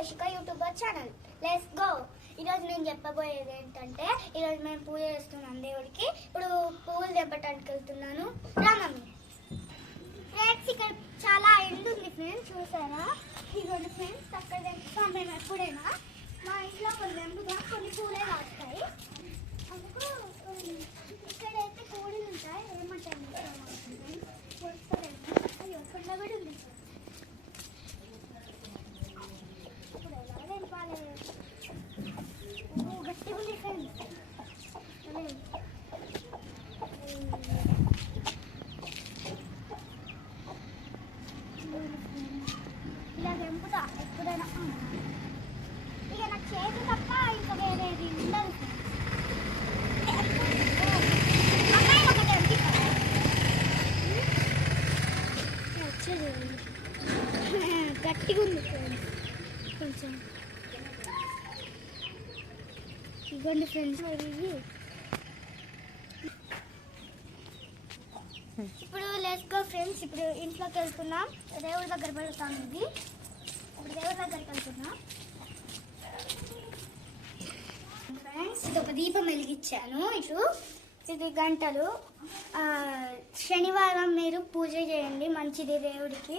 Rishika YouTuber channel. Let's go. ఈరోజు నేను చెప్పబోయేది ఏంటంటే, ఈరోజు మేము పూజ చేస్తున్నాం దేవుడికి. ఇప్పుడు పువ్వులు తెంపడానికి వెళ్తున్నాను. రామమ్మి ఫ్రెండ్స్, ఇక్కడ చాలా ఎండ్ ఉంది ఫ్రెండ్స్, చూసారా? ఇదిగోండి ఫ్రెండ్స్, అక్కడ తెంపుతాం మేము ఎప్పుడైనా. మా ఇంట్లో కొన్ని తెంపుతాం, కొన్ని పూలే కాస్తాయి. అందుకు ఇక్కడైతే కోడీలు ఉంటాయి. ఏమంటాయి అయ్యో కుండ కూడా ఉంది. గట్టిగా ఉంది ఫ్రెండ్స్. ఇలా తెంపుతా ఎప్పుడైనా. ఇక నాకు చేతి తప్ప ఇంకా వేరేది ఉండదు. గట్టిగా ఉంది ఫ్రెండ్స్ కొంచెం. ఇవ్వండి ఫ్రెండ్స్. ఇప్పుడు లెట్స్ గో ఫ్రెండ్స్. ఇప్పుడు ఇంట్లోకి వెళ్తున్నాం, దేవుడి దగ్గర పెడతాం. ఇది ఇప్పుడు దేవుడి దగ్గరికి వెళ్తున్నాం ఫ్రెండ్స్. ఇది ఒక దీపం వెలిగించాను. ఇది గంటలు. శనివారం మీరు పూజ చేయండి, మంచిది దేవుడికి.